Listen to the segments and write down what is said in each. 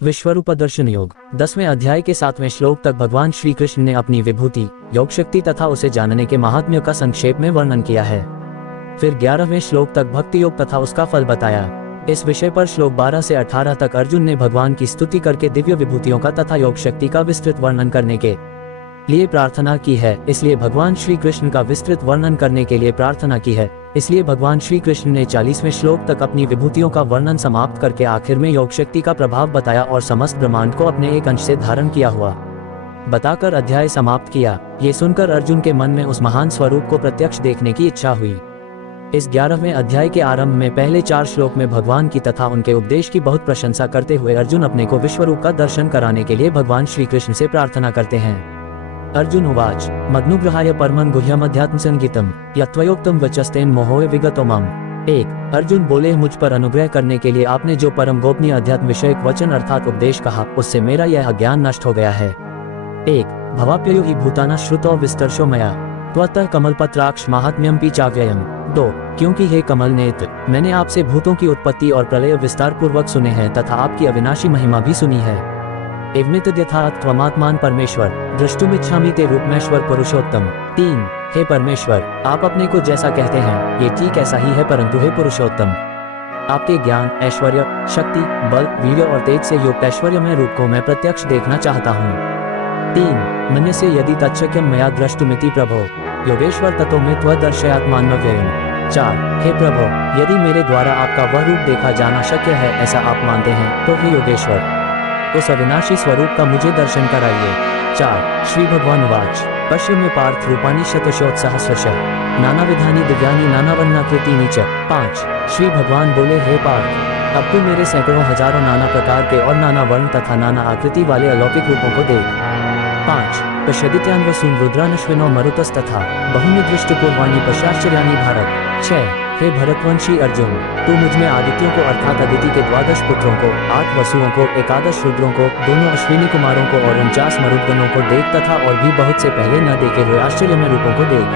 विश्वरूप दर्शन योग 10वें अध्याय के 7वें श्लोक तक भगवान श्री कृष्ण ने अपनी विभूति, योग शक्ति तथा उसे जानने के महात्म्य का संक्षेप में वर्णन किया है। फिर 11वें श्लोक तक भक्ति योग तथा उसका फल बताया। इस विषय पर श्लोक 12 से 18 तक अर्जुन ने भगवान की स्तुति करके दिव्य विभूतियों का तथा योग शक्ति का विस्तृत वर्णन करने के लिए प्रार्थना की है। इसलिए भगवान श्री कृष्ण का विस्तृत वर्णन करने के लिए प्रार्थना की है। इसलिए भगवान श्री कृष्ण ने 40वें श्लोक तक अपनी विभूतियों का वर्णन समाप्त करके आखिर में योग शक्ति का प्रभाव बताया और समस्त ब्रह्मांड को अपने एक अंश से धारण किया हुआ बताकर अध्याय समाप्त किया। ये सुनकर अर्जुन के मन में उस महान स्वरूप को प्रत्यक्ष देखने की इच्छा हुई। इस 11वें अध्याय के आरंभ में पहले 4 श्लोक में भगवान की तथा उनके उपदेश की बहुत प्रशंसा करते हुए अर्जुन अपने को विश्वरूप का दर्शन कराने के लिए भगवान श्री कृष्ण से प्रार्थना करते हैं। अर्जुन उवाच मग्नुग्रहाय परमं गुह्यम अध्यात्म संगीतम यत्वयोक्तम वचस्तेन मोहोय विगतो मम। 1 अर्जुन बोले, मुझ पर अनुग्रह करने के लिए आपने जो परम गोपनीय अध्यात्म विषयक वचन अर्थात उपदेश कहा, उससे मेरा यह अज्ञान नष्ट हो गया है। 1 भवाप्ययो हि भूताना श्रुतो विस्तर्शो मया त्वतः कमलपत्राक्ष महात्म्यम पी चाव्ययम्। 2 क्योंकि हे कमल नेत्र, मैंने आपसे भूतों की उत्पत्ति और प्रलय विस्तार पूर्वक सुने हैं तथा आपकी अविनाशी महिमा भी सुनी है। एवमित यथात् त्वमात्मान परमेश्वर दृष्टुमिच्छामि ते रूपमेश्वर पुरुषोत्तम। 3 हे परमेश्वर, आप अपने को जैसा कहते हैं ये ठीक ऐसा ही है, परंतु हे पुरुषोत्तम, आपके ज्ञान, ऐश्वर्य, शक्ति, बल, वीर्य और तेज से युक्त ऐश्वर्यमय रूप को मैं प्रत्यक्ष देखना चाहता हूँ। 3 मन्यसे यदि तच्छक्यं मया द्रष्टुमिति प्रभो योगेश्वर ततो मे त्वदर्शयात्मान्व्ययम्। 4 हे प्रभो, यदि मेरे द्वारा आपका वह रूप देखा जाना शक्य है ऐसा आप मानते हैं तो हे योगेश्वर उस अविनाशी स्वरूप का मुझे दर्शन कराइए। 4 श्री भगवान वाच पश्य में पार्थ रूपानी शतशोत्सहस्रशः नानाविधानि दिव्यानि नानावर्णाकृतीनि च। 5 श्री भगवान बोले, हे पार्थ, अब तू मेरे सैकड़ों हजारों नाना प्रकार के और नाना वर्ण तथा नाना आकृति वाले अलौकिक रूपों को देख। 5 पश्यदित्यान्वसून रुद्रानश्विनो मरुतस्तथा बहुनि दृष्टपूर्वाणि पश्याश्चर्याणि भारत। 6 हे भरतवंशी अर्जुन, तू मुझ में आदित्यों को अर्थात अदिति के 12 पुत्रों को, 8 वसुओं को, 11 रुद्रों को, दोनों अश्विनी कुमारों को और 49 मरुद्गणों को देख तथा और भी बहुत से पहले न देखे हुए आश्चर्यमय रूपों को देख।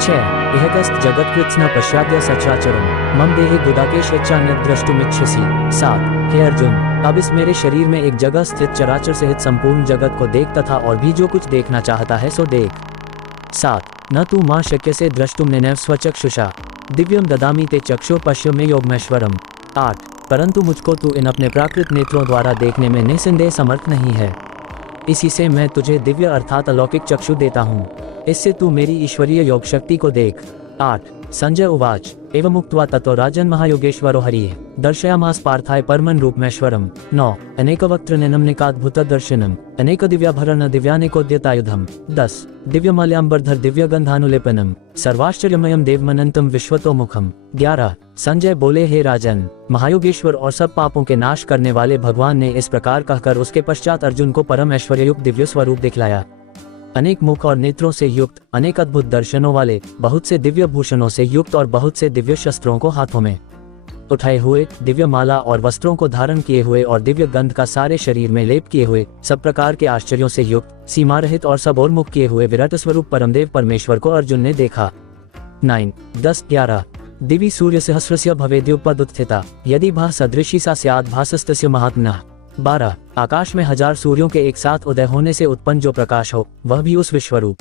6 इहतस्त जगत्कृत्स्न पश्चाद्य सचराचरम् मम देहे गुदाकेश यच्चान्यत् द्रष्टुमिच्छसि। 7 हे अर्जुन, अब इस मेरे शरीर में एक जगह स्थित चराचर सहित संपूर्ण जगत को देख तथा और भी जो कुछ देखना चाहता है सो देख। 7 न तू मां शक्य से द्रष्टुम निनैव स्वचक्षुषा दिव्यम ददामि ते चक्षुः पश्य मे योगमेश्वरम। 8 परंतु मुझको तू इन अपने प्राकृत नेत्रों द्वारा देखने में निसंदेह समर्थ नहीं है, इसी से मैं तुझे दिव्य अर्थात अलौकिक चक्षु देता हूँ, इससे तू मेरी ईश्वरीय योग शक्ति को देख। 8 संजय उवाच एवं उक्त्वा ततो राजन् महायोगेश्वरो हरिः दर्शयामास पार्थाय परमं रूपमेश्वरम्। 9 अनेकवक्त्रनयनं निकाद्भुतदर्शनम् अनेकदिव्याभरण दिव्यानेकोद्यतायुधम्। 10 दिव्यमाल्याम्बरधर दिव्यगंधानुलेपनम् सर्वाश्चर्यमयं देवमनंतम विश्वतोमुखम्। 11 संजय बोले, हे राजन, महायोगेश्वर और सब पापों के नाश करने वाले भगवान ने इस प्रकार कहकर उसके पश्चात अर्जुन को परम ऐश्वर्ययुक्त दिव्य स्वरूप दिखलाया। अनेक मुख और नेत्रों से युक्त, अनेक अद्भुत दर्शनों वाले, बहुत से दिव्य भूषणों से युक्त और बहुत से दिव्य शस्त्रों को हाथों में उठाए हुए, दिव्य माला और वस्त्रों को धारण किए हुए और दिव्य गंध का सारे शरीर में लेप किए हुए, सब प्रकार के आश्चर्यों से युक्त, सीमा रहित और सब और मुख किए हुए विराट स्वरूप परमदेव परमेश्वर को अर्जुन ने देखा। 9 10 11 दिवि सूर्य सहस्रस्य भवेद्युपदुत्थिता यदि भा सदृशी सा स्यात् भासस्तस्य महात्मनः। 12 आकाश में 1000 सूर्यों के एक साथ उदय होने से उत्पन्न जो प्रकाश हो वह भी उस विश्वरूप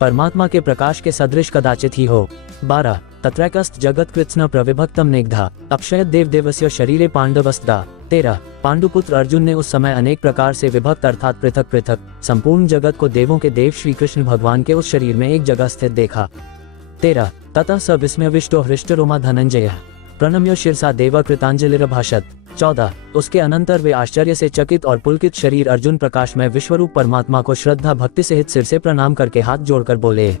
परमात्मा के प्रकाश के सदृश कदाचित ही हो। 12 तत्रैकस्त जगत कृत्स्न प्रविभक्तम नेग्धा अक्षय देव देवस्य शरीरे पांडवस्ता। 13 पांडुपुत्र अर्जुन ने उस समय अनेक प्रकार से विभक्त अर्थात पृथक पृथक संपूर्ण जगत को देवों के देव श्री कृष्ण भगवान के उस शरीर में एक जगह स्थित देखा। 13 ततः स विस्मयविष्टो हृष्टरोमा धनंजयः प्रणम्य शिरसा देव कृतांजलिरभाषत। 14 उसके अनंतर वे आश्चर्य से चकित और पुलकित शरीर अर्जुन प्रकाश में विश्वरूप परमात्मा को श्रद्धा भक्ति सहित सिर से प्रणाम करके हाथ जोड़कर बोले।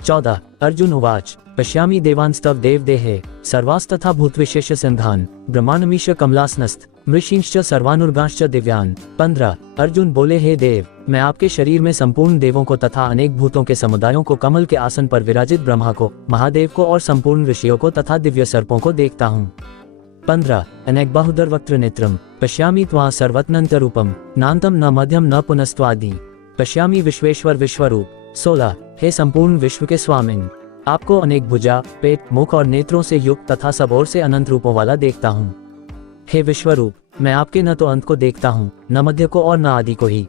14 अर्जुन उवाच पश्यामि देवांस्तव देव देहे सर्वास्तथा भूतविशेष सिंधान ब्रह्मांडमीश कमलासनस्त मृषींश्च सर्वानुर्गांश्च दिव्यान। 15 अर्जुन बोले, हे देव, मैं आपके शरीर में संपूर्ण देवों को तथा अनेक भूतों के समुदायों को, कमल के आसन पर विराजित ब्रह्मा को, महादेव को और संपूर्ण ऋषियों को तथा दिव्य सर्पों को देखता हूँ। 15 अनेक बाहुदर वक्त्र नेत्रम पश्यामि त्वां सर्वतनंत रूपम नान्तम न मध्यम न पुनस्त्वादि पश्यामि विश्वेश्वर विश्वरूप। 16 हे संपूर्ण विश्व के स्वामिन, आपको अनेक भुजा, पेट, मुख और नेत्रों से युक्त तथा सब ओर से अनंत रूपों वाला देखता हूँ। हे विश्वरूप, मैं आपके न तो अंत को देखता हूँ, न मध्य को और न आदि को ही।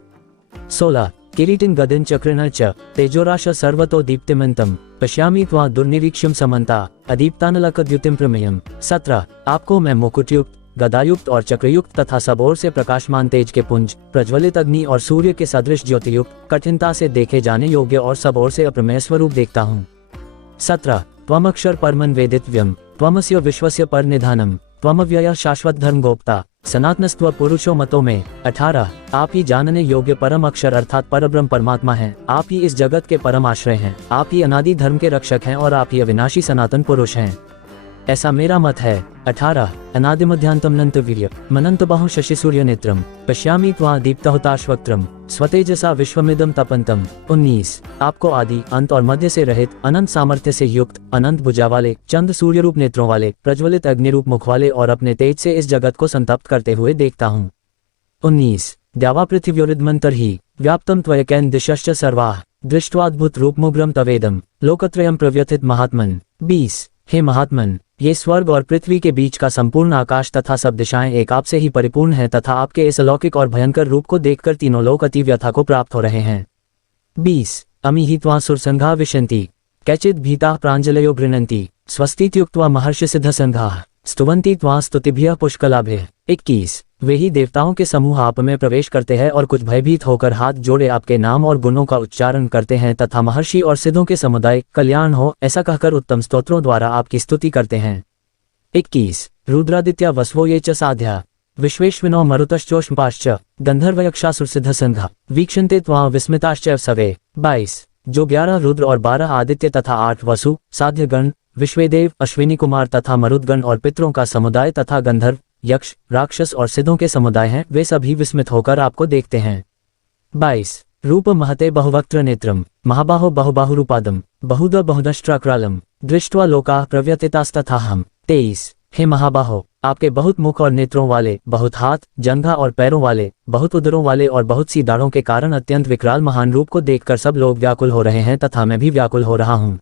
16 किरीटिन गदिन चक्रिण च तेजोराश सर्वतो दीप्तिमंतम पश्यामि त्वां दुर्निरीक्ष्यम समन्ता अदीप्तानलकद्युतिम प्रमेयम। 17 आपको मैं मुकुटयुक्त, गदायुक्त और चक्रयुक्त तथा सब ओर से प्रकाशमान तेज के पुंज, प्रज्वलित अग्नि और सूर्य के सदृश ज्योतियुक्त, कठिनता से देखे जाने योग्य और सब ओर से अप्रमेय स्वरूप देखता हूँ। 17 त्वमक्षर परमन वेदितव्यम त्वमस्य विश्वस्य पर निधानम त्वमव्यय शाश्वत धर्म गोप्ता सनातनस्त्व पुरुषो मतों में। 18 आप ही जानने योग्य परम अक्षर अर्थात परब्रह्म परमात्मा हैं। आप ही इस जगत के परम आश्रय हैं। आप ही अनादि धर्म के रक्षक हैं और आप ही अविनाशी सनातन पुरुष हैं, ऐसा मेरा मत है। 18 अनादिमध्यांतम नंतवीर्य मनंत बाहु शशि सूर्य नेत्रम पश्यामि त्वां दीप्तहुताश्वक्त्रम स्वतेजसा विश्वमिदम तपंतम। 19 आपको आदि अंत और मध्य से रहित, अनंत सामर्थ्य से युक्त, अनंत भुजा वाले, चंद सूर्य रूप नेत्रों वाले, प्रज्वलित अग्निरूप मुख वाले और अपने तेज से इस जगत को संतप्त करते हुए देखता हूँ। 19 द्यावा पृथिव्योरिदमंतर्हि व्याप्तम त्वयकैन दिशश्च सर्वाः दृष्ट्वाद्भुत रूपमुग्रम तवेदम लोकत्रयम प्रव्यथित महात्मन। 20 हे महात्मन, ये स्वर्ग और पृथ्वी के बीच का संपूर्ण आकाश तथा सब दिशाएं एक आप से ही परिपूर्ण हैं तथा आपके इस अलौकिक और भयंकर रूप को देखकर तीनों लोक अति व्यथा को प्राप्त हो रहे हैं। 20 अमी ही त्वां सुरसंघा विशन्ति कैचित् भीताः प्राञ्जलयो गृह्णन्ति स्वस्तीत्युक्त्वा महर्षि सिद्ध संघाः स्तुवन्ति त्वां स्तुतिभ्यः पुष्कलाभिः। 21 वे ही देवताओं के समूह आप में प्रवेश करते हैं और कुछ भयभीत होकर हाथ जोड़े आपके नाम और गुणों का उच्चारण करते हैं तथा महर्षि और सिद्धों के समुदाय कल्याण हो ऐसा कहकर उत्तम स्तोत्रों द्वारा आपकी स्तुति करते हैं। 21 रुद्रादित्या वसवो ये च साध्या विश्वेश्विनो मरुतश्चोष्मपाश्च गंधर्वयक्षासुरसिद्ध संघा वीक्षन्ते त्वां विस्मिताश्च सवे। 22 जो 11 रुद्र और 12 आदित्य तथा 8 वसु, साध्यगण, विश्वेदेव, अश्विनी कुमार तथा मरुदगण और पितरों का समुदाय तथा गंधर्व, यक्ष, राक्षस और सिद्धों के समुदाय हैं, वे सभी विस्मित होकर आपको देखते हैं। 22 रूप महते बहुवक्त्र नेत्रम महाबाहो बहुबाहुरूपादम बहुद बहुदष्ट्राक्रालम दृष्ट्वा लोकाः प्रव्यथितास्तथाहम्। 23 हे महाबाहो, आपके बहुत मुख और नेत्रों वाले, बहुत हाथ, जंघा और पैरों वाले, बहुत उदरों वाले और बहुत सी दाढ़ों के कारण अत्यंत विकराल महान रूप को देखकर सब लोग व्याकुल हो रहे हैं तथा मैं भी व्याकुल हो रहा हूँ।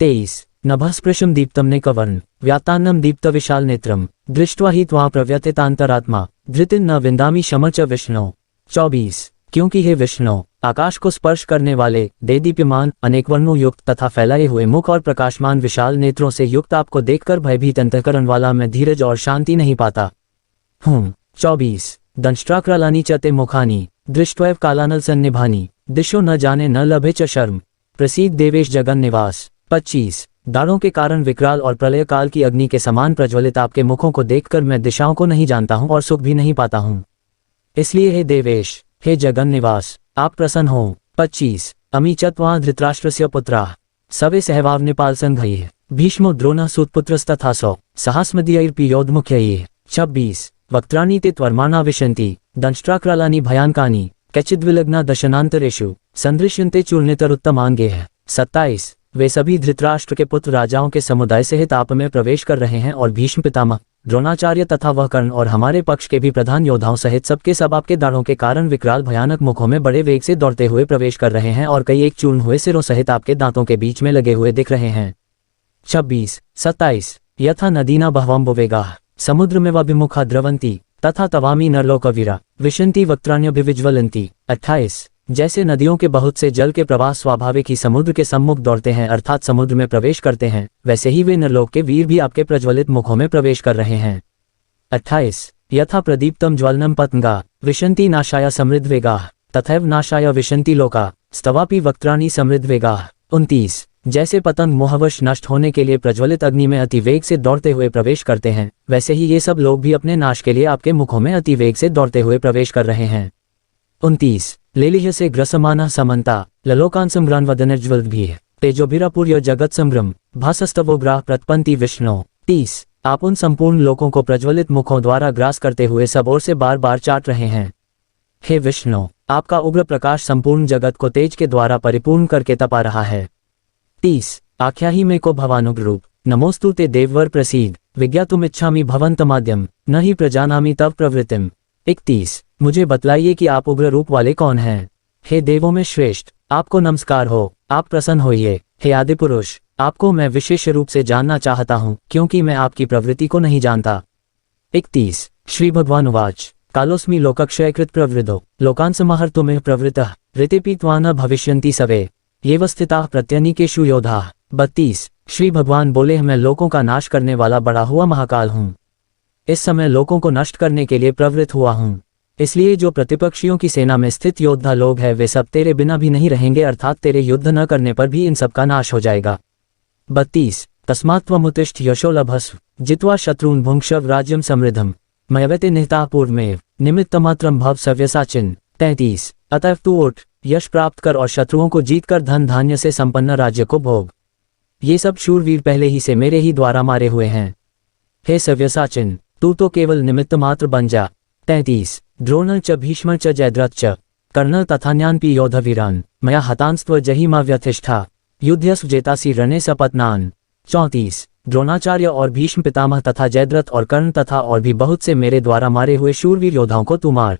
23 नभस्पृशम दीप्तम नेकवर्ण व्यातान्नम दीप्त विशाल नेत्रम दृष्ट्वा ही त्वां प्रव्यथितांतरात्मा धृतिन न विंदामि शम च विष्णु। 24 क्योंकि हे विष्णु, आकाश को स्पर्श करने वाले, देदीप्यमान, अनेक वर्णों युक्त तथा फैलाए हुए मुख और प्रकाशमान विशाल नेत्रों से युक्त आपको देखकर भयभीत अंतःकरण वाला मैं धीरज और शांति नहीं पाता हूँ। 24 दंष्ट्राक्रालानि च ते मुखानि दृष्ट्वैव कालानल सन्निभानि दिशो न जाने न लभे च शर्म प्रसीद देवेश जगन निवास। 25 दाढ़ों के कारण विकराल और प्रलय काल की अग्नि के समान प्रज्वलित आपके मुखों को देखकर मैं दिशाओं को नहीं जानता हूँ और सुख भी नहीं पाता हूँ, इसलिए हे देवेश, हे जगन निवास, आप प्रसन्न हो। 25 अमी च त्वां धृतराष्ट्रस्य पुत्राः सवे सहवाव नेपाल संघैः भीष्मो द्रोणः सूतपुत्रस्तथासौ सहास्मदीयैर्पियोद्मुख्यैः। 26 वक्त्राणि ते त्वर्माणा विशन्ति दंष्ट्राक्रालानि भयानकानि कैचिद्विलग्ना दशनान्तरेषु सन्दृश्यन्ते चूर्णितरुत्तमाङ्गैः। 27 वे सभी धृतराष्ट्र के पुत्र राजाओं के समुदाय सहित आप में प्रवेश कर रहे हैं और भीष्म पितामह, द्रोणाचार्य तथा वह कर्ण और हमारे पक्ष के भी प्रधान योद्धाओं सहित सबके सब आपके दाढ़ों के कारण विकराल भयानक मुखों में बड़े वेग से दौड़ते हुए प्रवेश कर रहे हैं और कई एक चूर्ण हुए सिरों सहित आपके दांतों के बीच में लगे हुए दिख रहे हैं। 26 27 यथा नदीना बह्वम्बुवेगाः समुद्रमेवाभिमुखा द्रवन्ति तथा तवामी नरलोकवीरा विशन्ति वक्त्राण्यभिविज्वलन्ति। 28 जैसे नदियों के बहुत से जल के प्रवाह स्वाभाविक ही समुद्र के सम्मुख दौड़ते हैं अर्थात समुद्र में प्रवेश करते हैं, वैसे ही वे नरलोक के वीर भी आपके प्रज्वलित मुखों में प्रवेश कर रहे हैं। 28 यथा प्रदीप्तम ज्वलनम पतंगा विशन्ति नाशाय समृद्धवेगाः तथैव नाशाय विशन्ति लोका स्तवापि वक्त्राणि समृद्धवेगाः। 29 जैसे पतंग मोहवश नष्ट होने के लिए प्रज्वलित अग्नि में अति वेग से दौड़ते हुए प्रवेश करते हैं, वैसे ही ये सब लोग भी अपने नाश के लिए आपके मुखों में अति वेग से दौड़ते हुए प्रवेश कर रहे हैं। 29 लेलिह से ग्रसमानः समन्ता ललोकान् सम्भ्रान्वदनज्वलद्भिः तेजोभिरापूर्य जगत संभ्रम भासस्तवोग्राह प्रतपन्ति विष्णु। 30 आप उन संपूर्ण लोकों को प्रज्वलित मुखों द्वारा ग्रास करते हुए सब ओर से बार बार चाट रहे हैं। हे विष्णु, आपका उग्र प्रकाश संपूर्ण जगत को तेज के द्वारा परिपूर्ण करके तपा रहा है। 30 आख्याहि मे को भवानुग्रूप नमोस्तु ते देववर प्रसीद विज्ञातुमिच्छामि भवन्तमाद्यम न ही प्रजानामि तव प्रवृत्तिम। 31 मुझे बतलाइए कि आप उग्र रूप वाले कौन हैं। हे देवों में श्रेष्ठ, आपको नमस्कार हो, आप प्रसन्न होइए। हे आदिपुरुष, आपको मैं विशेष रूप से जानना चाहता हूँ क्योंकि मैं आपकी प्रवृत्ति को नहीं जानता। 31 श्री भगवान उवाच कालोस्मि लोकक्षयकृत प्रवृद्धो लोकान् संहर्तुमिह प्रवृत्तः ऋतेऽपि त्वा न भविष्यन्ति सवे येव स्थिताः प्रत्यनीकेषु योधाः। 32 श्री भगवान बोले मैं लोकों का नाश करने वाला बड़ा हुआ महाकाल हूँ। इस समय लोगों को नष्ट करने के लिए प्रवृत्त हुआ हूँ, इसलिए जो प्रतिपक्षियों की सेना में स्थित योद्धा लोग हैं वे सब तेरे बिना भी नहीं रहेंगे, अर्थात तेरे युद्ध न करने पर भी इन सब का नाश हो जाएगा। 32 तस्मात् त्वमुत्तिष्ठ यशो लभस्व जित्वा शत्रून् भुङ्क्ष्व राज्यं समृद्धम् मयवते निहताः पूर्वमेव निमित्तमात्रं भव सव्यसाचिन्। 33 अतः तू उठ, यश प्राप्त कर और शत्रुओं को जीतकर धन धान्य से संपन्न राज्य को भोग। ये सब शूरवीर पहले ही से मेरे ही द्वारा मारे हुए हैं। हे सव्यसाचिन, तू तो केवल निमित्त मात्र बन जा। 33 द्रोण च भीष्म च जयद्रथ च कर्ण तथान्यान्पि योधवीरान् मया हतांस्त्व जहिमा व्यथिष्ठा युध्यस्व जेतासि रणे सपत्नान्। 34 द्रोणाचार्य और भीष्म पितामह तथा जयद्रथ और कर्ण तथा और भी बहुत से मेरे द्वारा मारे हुए शूरवीर योद्धाओं को तू मार।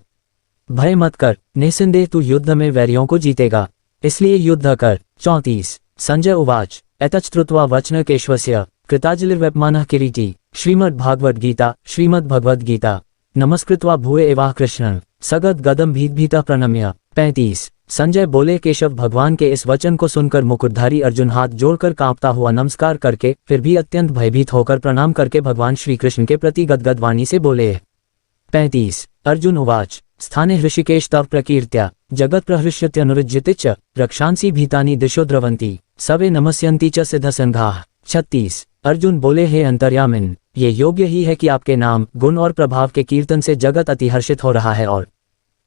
भय मत कर, निस्संदेह तू युद्ध में वैरियों को जीतेगा, इसलिए युद्ध कर। 34 संजय उवाच एतच्छ्रुत्वा वचनकेशवस्य कृताञ्जलिर्वेपमानः किरीटी। श्रीमद्भागवत गीता नमस्कृत्वा भूय एवाह कृष्ण सगद गदम भीतभीतः प्रणम्य। 35 संजय बोले केशव भगवान के इस वचन को सुनकर मुकुटधारी अर्जुन हाथ जोड़कर कांपता हुआ नमस्कार करके फिर भी अत्यंत भयभीत होकर प्रणाम करके भगवान श्री कृष्ण के प्रति गदगद वाणी से बोले। 35 अर्जुन उवाच स्थाने हृषिकेश तव प्रकीर्त्या जगत प्रहृष्यत्यनुरुज्यते च रक्षांसि भीतानि दिशो द्रवन्ति सवे नमस्यन्ति च सिद्धसंघाः। 36 अर्जुन बोले हे अंतर्यामिन, ये योग्य ही है कि आपके नाम गुण और प्रभाव के कीर्तन से जगत अति हर्षित हो रहा है और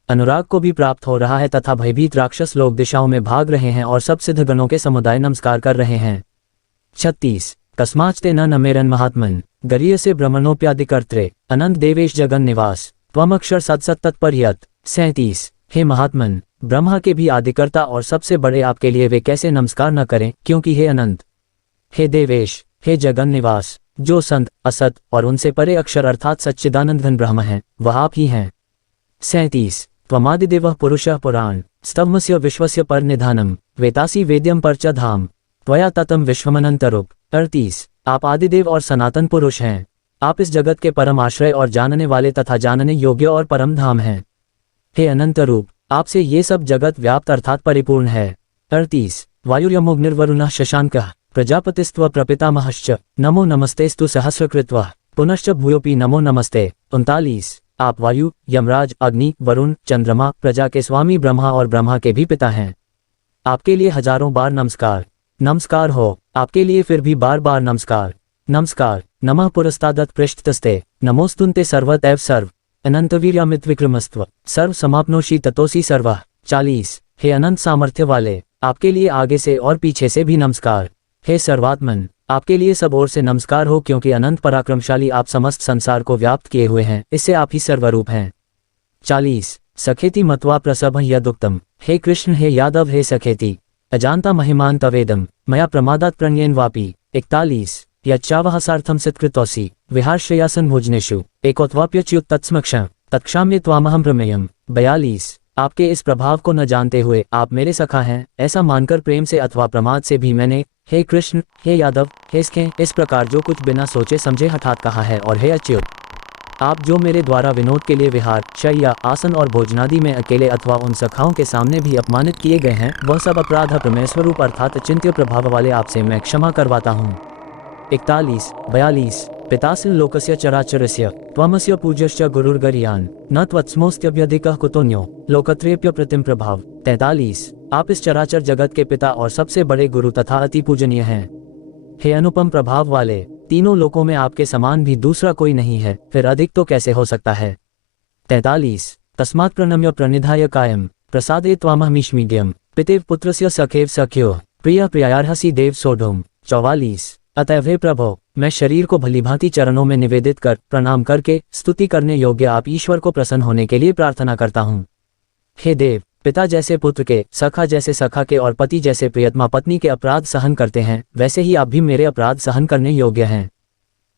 अनुराग को भी प्राप्त हो रहा है तथा भयभीत राक्षस लोग दिशाओं में भाग रहे हैं और सब सिद्ध गणों के समुदाय नमस्कार कर रहे हैं। 36 कस्माच्ते न नमेरन महात्मन गरीयसे ब्रह्मणोप्यादिकर्त्रे अनंत देवेश जगन निवास त्वमक्षर सत्सत्तत्पर्यत। 37 हे महात्मन, ब्रह्मा के भी आदिकर्ता और सबसे बड़े आपके लिए वे कैसे नमस्कार न करें, क्योंकि हे अनंत, हे देवेश, हे जगन निवास, जो संत असत और उनसे परे अक्षर अर्थात सच्चिदानंद घन ब्रह्म हैं वह आप ही हैं। 37 त्वमादिदेवः पुरुषः पुराण स्तवमस्य विश्वस्य पर निधानम वेतासी वेद्यम परच धाम त्वया ततम विश्वमनंतरूप। 38 आप आदिदेव और सनातन पुरुष हैं, आप इस जगत के परम आश्रय और जानने वाले तथा जानने योग्य और परम धाम हैं। हे अनंत रूप, आपसे ये सब जगत व्याप्त अर्थात परिपूर्ण है। 38 वायुर्यमोऽग्निर्वरुणः शशांकः प्रजापतिस्त्व प्रपितामहश्च नमो नमस्तेस्तु सहस्रकृत्वः पुनश्च भूयोऽपि नमो नमस्ते। 39 आप वायु, यमराज, अग्नि, वरुण, चंद्रमा, प्रजा के स्वामी ब्रह्मा और ब्रह्मा के भी पिता हैं। आपके लिए हजारों बार नमस्कार, नमस्कार हो, आपके लिए फिर भी बार बार नमस्कार, नमस्कार। नमः पुरस्तादत् पृष्ठतस्ते नमोस्तुन्ते सर्वतैव सर्व अनंतवीर्यामित विक्रमस्त्व सर्व समाप्नोषि ततोसी सर्वः। 40 हे अनंत सामर्थ्य वाले, आपके लिए आगे से और पीछे से भी नमस्कार। हे सर्वात्मन, आपके लिए सब ओर से नमस्कार हो, क्योंकि अनंत पराक्रमशाली आप समस्त संसार को व्याप्त किए हुए हैं, इससे आप ही सर्वरूप हैं। 40 सखेति मत्वा प्रसभ यदुक्तम हे कृष्ण, हे यादव, हे सखेति अजानता महिमान तवेदम मया प्रमादात प्रणयेन वापि। 41 यच्चावहसार्थम सत्कृतोसि विहारश्रेयासन भोजनेषु एकोत्वाप्यच्युत तत्समक्षं तत्क्षाम्ये त्वामहं प्रमेयम्। 42 आपके इस प्रभाव को न जानते हुए आप मेरे सखा हैं, ऐसा मानकर प्रेम से अथवा प्रमाद से भी मैंने हे कृष्ण, हे यादव, हे सखे इस प्रकार जो कुछ बिना सोचे समझे हठात कहा है। और हे अच्युत, आप जो मेरे द्वारा विनोद के लिए विहार, शय्या, आसन और भोजनादि में अकेले अथवा उन सखाओं के सामने भी अपमानित किए गए हैं, वह सब अपराध प्रमेय स्वरूप अर्थात अचिंत्य प्रभाव वाले आपसे मैं क्षमा करवाता हूँ। 41-42 पितास्य लोकस्य चराचरस्य त्वमस्य पूज्यश्च गुरुर्गरीयान् न त्वत्समोऽस्त्यभ्यधिकः कुतोऽन्यो लोकत्रयेऽप्य प्रतिम प्रभाव। 43 आप इस चराचर जगत के पिता और सबसे बड़े गुरु तथा अति पूजनीय हैं। हे अनुपम प्रभाव वाले, तीनों लोकों में आपके समान भी दूसरा कोई नहीं है, फिर अधिक तो कैसे हो सकता है। 43 तस्मात् प्रणम्य प्रणिधाय कायं प्रसादे त्वामहमीश्मीड्यं पितेव पुत्रस्य सखेव सख्यो प्रिय प्रियार्हसि देव सोढुम्। 44 अतएव हे प्रभो, मैं शरीर को भलीभांति चरणों में निवेदित कर प्रणाम करके स्तुति करने योग्य आप ईश्वर को प्रसन्न होने के लिए प्रार्थना करता हूँ। हे देव, पिता जैसे पुत्र के, सखा जैसे सखा के और पति जैसे प्रियतमा पत्नी के अपराध सहन करते हैं, वैसे ही आप भी मेरे अपराध सहन करने योग्य हैं।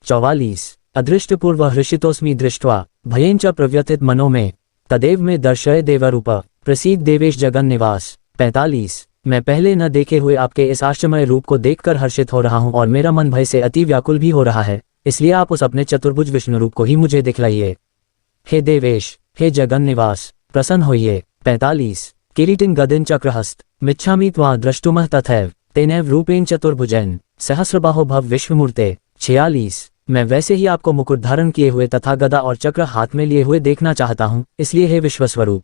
44 अदृष्टपूर्व हृषितोस्मि दृष्ट्वा भयेन च प्रव्यथित मनो में तदेव में दर्शय देवरूप प्रसीद देवेश जगन निवास। 45 मैं पहले न देखे हुए आपके इस आश्चर्यमय रूप को देखकर हर्षित हो रहा हूँ और मेरा मन भय से अति व्याकुल भी हो रहा है, इसलिए आप उस अपने चतुर्भुज विष्णु रूप को ही मुझे दिखलाइए। हे देवेश, हे जगन निवास, प्रसन्न होइए। 45 किरीटिन गदिन चक्रहस्त मिच्छामि त्वां द्रष्टुमः तथैव तेनैव रूपेण चतुर्भुजैन सहस्रबाहो भव विश्वमूर्ते। 46 मैं वैसे ही आपको मुकुट धारण किए हुए तथा गदा और चक्र हाथ में लिए हुए देखना चाहता हूँ, इसलिए हे विश्वस्वरूप,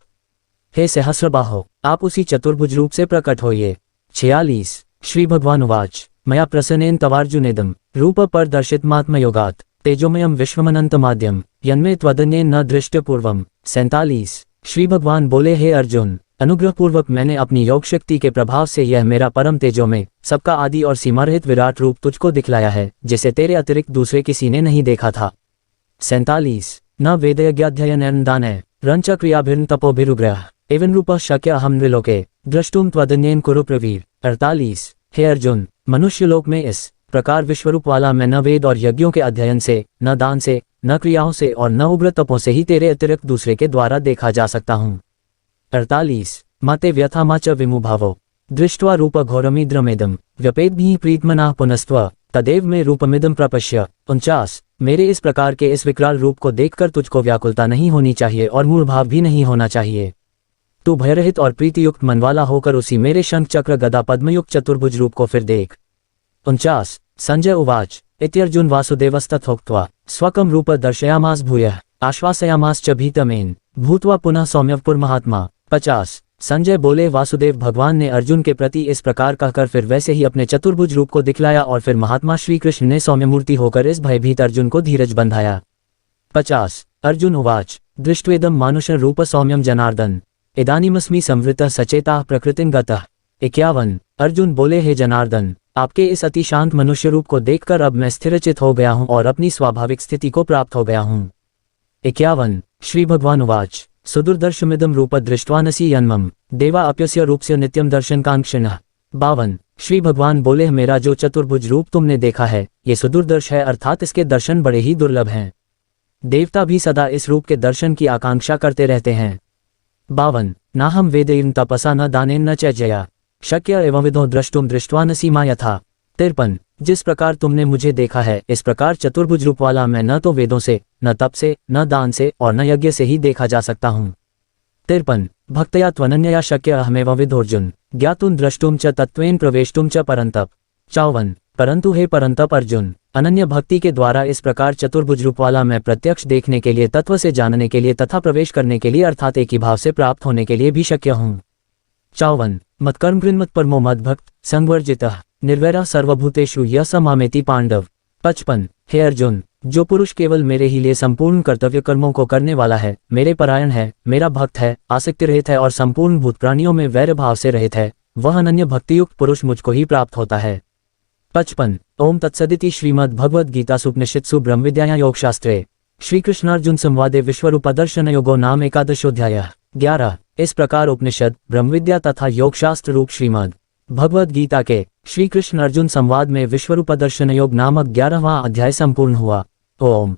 हे सहस्रबाहो, आप उसी चतुर्भुज रूप से प्रकट होइए। 46 श्री भगवान उवाच मया प्रसन्नेन तवार्जुनेदं रूप प्रदर्शितमात्मयोगात् तेजोमयं विश्वमनन्तमाद्यं यन्मे त्वदन्येन न दृष्टपूर्वम्। 47 श्री भगवान बोले, हे अर्जुन, अनुग्रहपूर्वक मैंने अपनी योग शक्ति के प्रभाव से यह मेरा परम तेजोमय सबका आदि और सीमारहित विराट रूप तुझको दिखलाया है, जिसे तेरे अतिरिक्त दूसरे किसी ने नहीं देखा था। 47 न वेदयज्ञाध्ययनेन दानैः रञ्च क्रियाभिर्न तपोभिरुग्रह एवं रूपः शक्य अहं नृलोके द्रष्टुम त्वदन्येन कुरु प्रवीर। 48 हे अर्जुन, मनुष्य लोक में इस प्रकार विश्वरूप वाला मैं न वेद और यज्ञों के अध्ययन से, न दान से, न क्रियाओं से और न उग्र तपों से ही तेरे अतिरिक्त दूसरे के द्वारा देखा जा सकता हूँ। 48 माते व्यथा च विमुभावो दृष्ट्वा रूप घोरमिद्रमेदम व्यपेद्भिः प्रीतमनाः पुनस्त्व तदेव में रूपमिदं प्रपश्य। 49 मेरे इस प्रकार के इस विकराल रूप को देखकर तुझको व्याकुलता नहीं होनी चाहिए और मूढ़ भाव भी नहीं होना चाहिए। तू भयरहित और प्रीतियुक्त मन वाला होकर उसी मेरे शंख चक्र गदा पद्मयुक्त चतुर्भुज रूप को फिर देख। 49 संजय उवाच इत्यर्जुन वासुदेवस्तथोक्त्वा स्वकं रूप दर्शयामास भूयः आश्वासयामास च भीतमेन भूत्वा पुनः सौम्यपुरमहात्मा। 50 संजय बोले, वासुदेव भगवान ने अर्जुन के प्रति इस प्रकार कहकर फिर वैसे ही अपने चतुर्भुज रूप को दिखलाया और फिर महात्मा श्री कृष्ण ने सौम्यमूर्ति होकर इस भयभीत अर्जुन को धीरज बंधाया। 50 अर्जुन उवाच दृष्ट्वेदं मानुषं रूप सौम्यं जनार्दन इदानीमस्मि संवृतः सचेताः प्रकृतिं गतः। 51 अर्जुन बोले, हे जनार्दन, आपके इस अति शांत मनुष्य रूप को देखकर अब मैं स्थिरचित हो गया हूँ और अपनी स्वाभाविक स्थिति को प्राप्त हो गया हूँ। 51 श्री भगवान उवाच सुदुर्दर्शमिदं रूप दृष्ट्वानसि यन्मम देवा अप्यस्य रूपस्य नित्यम दर्शनकांक्षिणः। 52 श्री भगवान बोले, मेरा जो चतुर्भुज रूप तुमने देखा है ये सुदुर्दर्श है, अर्थात इसके दर्शन बड़े ही दुर्लभ हैं। देवता भी सदा इस रूप के दर्शन की आकांक्षा करते रहते हैं। 52 नाहं वेदेन तपसा न दानेन न चैजया शक्य एवं विदो द्रष्टुम दृष्ट्वानसि मा यथा। 53 जिस प्रकार तुमने मुझे देखा है इस प्रकार चतुर्भुज रूप वाला मैं न तो वेदों से, न तप से, न दान से और न यज्ञ से ही देखा जा सकता हूँ। 53 भक्तया त्वनन्यया शक्य अहमेव विदोर्जुन ज्ञातुं द्रष्टुम च तत्त्वेन प्रवेष्टुम च परंतप। 54 परंतु हे परंतप अर्जुन, अनन्य भक्ति के द्वारा इस प्रकार चतुर्भुज रूप वाला मैं प्रत्यक्ष देखने के लिए, तत्व से जानने के लिए तथा प्रवेश करने के लिए अर्थात एक ही भाव से प्राप्त होने के लिए भी शक्य हूँ। 54 मत्कर्म कृन्मत परमो मद्भक्त संवर्जितः निर्वैरः सर्वभूतेषु यः स मामेति पांडव। 55 हे अर्जुन, जो पुरुष केवल मेरे ही लिए संपूर्ण कर्तव्य कर्मों को करने वाला है, मेरे परायण है, मेरा भक्त है, आसक्ति रहित है और संपूर्ण भूत प्राणियों में वैर भाव से रहित है, वह अनन्य भक्तियुक्त पुरुष मुझको ही प्राप्त होता है। 55 ओम तत्सदिति श्रीमद् भगवद गीतासूपनिषत्सु ब्रह्मविद्यायां योगशास्त्रे श्रीकृष्णार्जुन संवादे विश्वरूपदर्शन योगो नाम एकादशोऽध्यायः। 11 इस प्रकार उपनिषद, ब्रह्मविद्या तथा योगशास्त्र रूप श्रीमद् भगवद गीता के श्री कृष्ण अर्जुन संवाद में विश्वरूपदर्शन योग नामक 11वां अध्याय संपूर्ण हुआ। ओम।